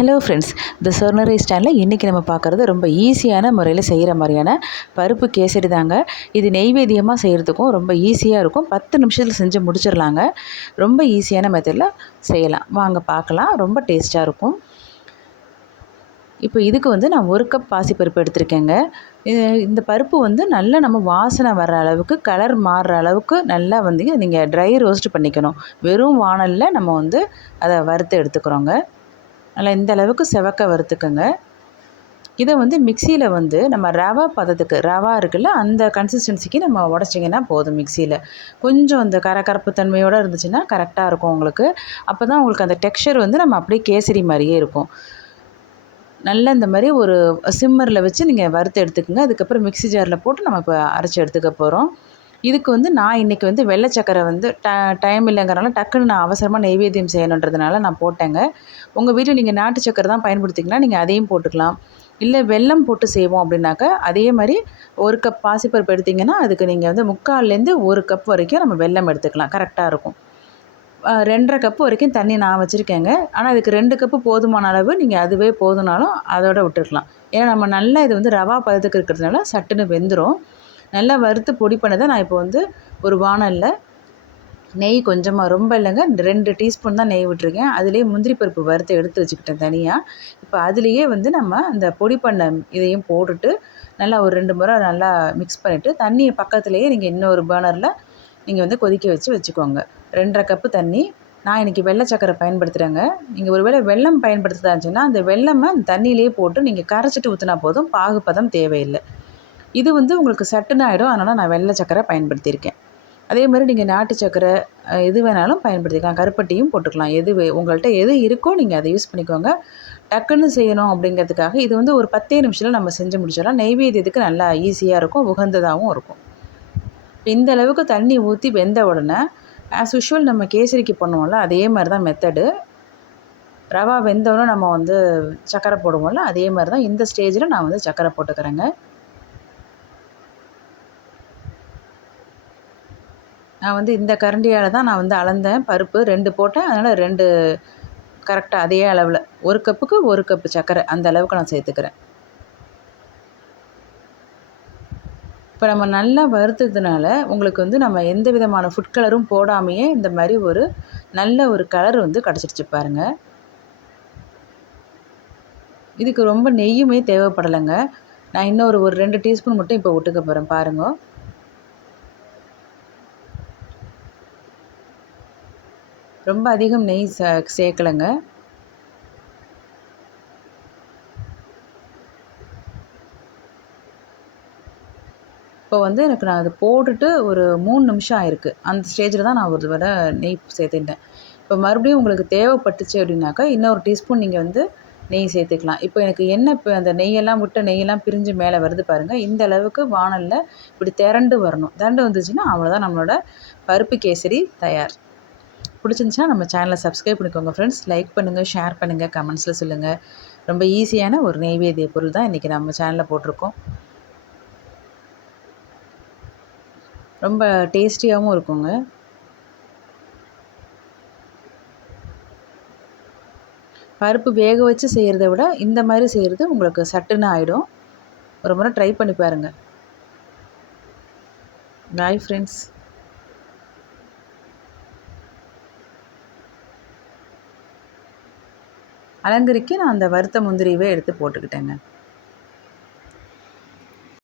Hello friends, தி சொர்ணரி ஸ்டைலில் இன்றைக்கி நம்ம பார்க்குறது ரொம்ப ஈஸியான முறையில் செய்கிற மாதிரியான பருப்பு கேசரி தாங்க. இது நெய்வேத்தியமாக செய்கிறதுக்கும் ரொம்ப ஈஸியாக இருக்கும். 10 நிமிஷத்தில் செஞ்சு முடிச்சிடலாங்க. ரொம்ப ஈஸியான மெத்தடில் செய்யலாம். வாங்க பார்க்கலாம். ரொம்ப டேஸ்ட்டாக இருக்கும். இப்போ இதுக்கு நான் 1 கப் பாசிப்பருப்பு எடுத்திருக்கேங்க. இந்த பருப்பு நல்லா நம்ம வாசனை வர்ற அளவுக்கு, கலர் மாறுற அளவுக்கு நல்லா நீங்கள் ட்ரை ரோஸ்ட் பண்ணிக்கணும். வெறும் வாணலில் நம்ம அதை வறுத்து எடுத்துக்கிறோங்க. நல்லா இந்த அளவுக்கு செவக்க வறுத்துக்கோங்க. இதை மிக்சியில் நம்ம ரவா பதத்துக்கு, ரவா இருக்குல்ல, அந்த கன்சிஸ்டன்சிக்கு நம்ம உடச்சிங்கன்னா போதும். மிக்சியில் கொஞ்சம் அந்த கரகரப்பு தன்மையோடு இருந்துச்சுன்னா கரெக்டாக இருக்கும் உங்களுக்கு. அப்போ தான் உங்களுக்கு அந்த டெக்ஸ்சர் நம்ம அப்படியே கேசரி மாதிரியே இருக்கும். நல்லா இந்த மாதிரி ஒரு சிம்மரில் வச்சு நீங்கள் வறுத்து எடுத்துக்கோங்க. அதுக்கப்புறம் மிக்சி ஜாரில் போட்டு நம்ம இப்போ அரைச்சி எடுத்துக்க போகிறோம். இதுக்கு நான் இன்றைக்கி வெள்ளை சக்கரை டைம் இல்லைங்கிறனால டக்குன்னு நான் அவசரமாக நெய்வேத்தியம் செய்யணுன்றதுனால நான் போட்டேங்க. உங்கள் வீட்டில் நீங்கள் நாட்டு சக்கரை தான் பயன்படுத்திங்கன்னா நீங்கள் அதையும் போட்டுக்கலாம். இல்லை வெல்லம் போட்டு செய்வோம் அப்படின்னாக்கா அதே மாதிரி 1 கப் பாசிப்பருப்பு எடுத்திங்கன்னா அதுக்கு நீங்கள் 3/4லேருந்து 1 கப் வரைக்கும் நம்ம வெல்லம் எடுத்துக்கலாம். கரெக்டாக இருக்கும். 2.5 கப்பு வரைக்கும் தண்ணி நான் வச்சுருக்கேங்க. ஆனால் அதுக்கு 2 கப்பு போதுமான அளவு. நீங்கள் அதுவே போதுனாலும் அதோட விட்டுருக்கலாம். ஏன்னா நம்ம நல்லா இது ரவா பதத்துக்கு இருக்கிறதுனால சட்டுன்னு வெந்துடும். நல்லா வறுத்து பொடி பண்ணதை நான் இப்போ ஒரு வாணலில் நெய் கொஞ்சமாக, ரொம்ப இல்லைங்க, 2 டீஸ்பூன் தான் நெய் விட்டுருக்கேன். அதுலேயே முந்திரி பருப்பு வறுத்து எடுத்து வச்சுக்கிட்டேன் தனியாக. இப்போ அதுலேயே நம்ம அந்த பொடி பண்ண இதையும் போட்டுட்டு நல்லா ஒரு 2 முறை நல்லா மிக்ஸ் பண்ணிவிட்டு தண்ணியை பக்கத்துலேயே நீங்கள் இன்னொரு பர்னரில் நீங்கள் கொதிக்க வச்சுக்கோங்க. 2.5 கப்பு தண்ணி. நான் இன்றைக்கி வெள்ளை சக்கரை பயன்படுத்துகிறேங்க. நீங்கள் ஒரு வேளை வெல்லம் பயன்படுத்துகிறதா இருந்துச்சுன்னா அந்த வெல்லமை அந்த தண்ணியிலேயே போட்டு நீங்கள் கரைச்சிட்டு ஊற்றினா போதும். பாகுப்பதம் தேவையில்லை. இது உங்களுக்கு சட்டுன்னு ஆகிடும். அதனால் நான் வெள்ளை சக்கரை பயன்படுத்தியிருக்கேன். அதே மாதிரி நீங்கள் நாட்டு சக்கரை எது வேணாலும் பயன்படுத்திக்கலாம். கருப்பட்டியும் போட்டுக்கலாம். உங்கள்கிட்ட எது இருக்கோ நீங்கள் அதை யூஸ் பண்ணிக்கோங்க. டக்குன்னு செய்யணும் அப்படிங்கிறதுக்காக இது ஒரு 10 நிமிஷத்தில் நம்ம செஞ்சு முடிச்சிடலாம். நெய்வேத்தியத்துக்கு நல்லா ஈஸியாக இருக்கும், உகந்ததாகவும் இருக்கும். இந்த அளவுக்கு தண்ணி ஊற்றி வெந்த உடனே ஆஸ் யூஷுவல் நம்ம கேசரிக்கு பண்ணுவோம்ல, அதே மாதிரி தான் மெத்தடு. ரவா வெந்தவுடனே நம்ம சக்கரை போடுவோம்ல, அதே மாதிரி தான் இந்த ஸ்டேஜில் நான் சக்கரை போட்டுக்கிறேங்க. நான் இந்த கரண்டியால் தான் நான் அளந்தேன். பருப்பு 2 போட்டேன். அதனால் 2 கரெக்டாக அதே அளவில் 1 கப்புக்கு 1 கப்பு சக்கரை அந்த அளவுக்கு நான் சேர்த்துக்கிறேன். இப்போ நம்ம நல்லா வறுத்ததுனால உங்களுக்கு நம்ம எந்த விதமான ஃபுட் கலரும் போடாமையே இந்த மாதிரி ஒரு நல்ல ஒரு கலர் கிடச்சிருச்சு பாருங்கள். இதுக்கு ரொம்ப நெய்யுமே தேவைப்படலைங்க. நான் இன்னும் ஒரு 2 டீஸ்பூன் மட்டும் இப்போ விட்டுக்க போகிறேன் பாருங்க. ரொம்ப அதிகம் நெய் சேர்க்கலைங்க. இப்போ எனக்கு நான் அதை போட்டுட்டு ஒரு 3 நிமிஷம் ஆயிருக்கு. அந்த ஸ்டேஜில் தான் நான் ஒரு தடவை நெய் சேர்த்துட்டேன். இப்போ மறுபடியும் உங்களுக்கு தேவைப்பட்டுச்சு அப்படின்னாக்கா இன்னொரு டீஸ்பூன் நீங்கள் நெய் சேர்த்துக்கலாம். இப்போ எனக்கு இப்போ அந்த நெய்யெல்லாம் பிரிஞ்சு மேலே வருது பாருங்கள். இந்த அளவுக்கு வாணலில் இப்படி திரண்டு வரணும். திரண்டு வந்துச்சுன்னா அவ்வளோதான், நம்மளோட பருப்பு கேசரி தயார். பிடிச்சிருந்துச்சுன்னா நம்ம சேனலை சப்ஸ்கிரைப் பண்ணிக்கோங்க ஃப்ரெண்ட்ஸ். லைக் பண்ணுங்கள், ஷேர் பண்ணுங்கள், கமெண்ட்ஸில் சொல்லுங்கள். ரொம்ப ஈஸியான ஒரு நெய்வேத்திய பொருள் தான் இன்றைக்கி நம்ம சேனலில் போட்டிருக்கோம். ரொம்ப டேஸ்டியாகவும் இருக்குங்க. பருப்பு வேக வச்சு செய்கிறத விட இந்த மாதிரி செய்கிறது உங்களுக்கு சட்டுன்னு ஆகிடும். ஒரு முறை ட்ரை பண்ணி பாருங்கள். Bye friends. அலங்கரிக்கு நான் அந்த வறுத்த முந்திரியவே எடுத்து போட்டுக்கிட்டேங்க.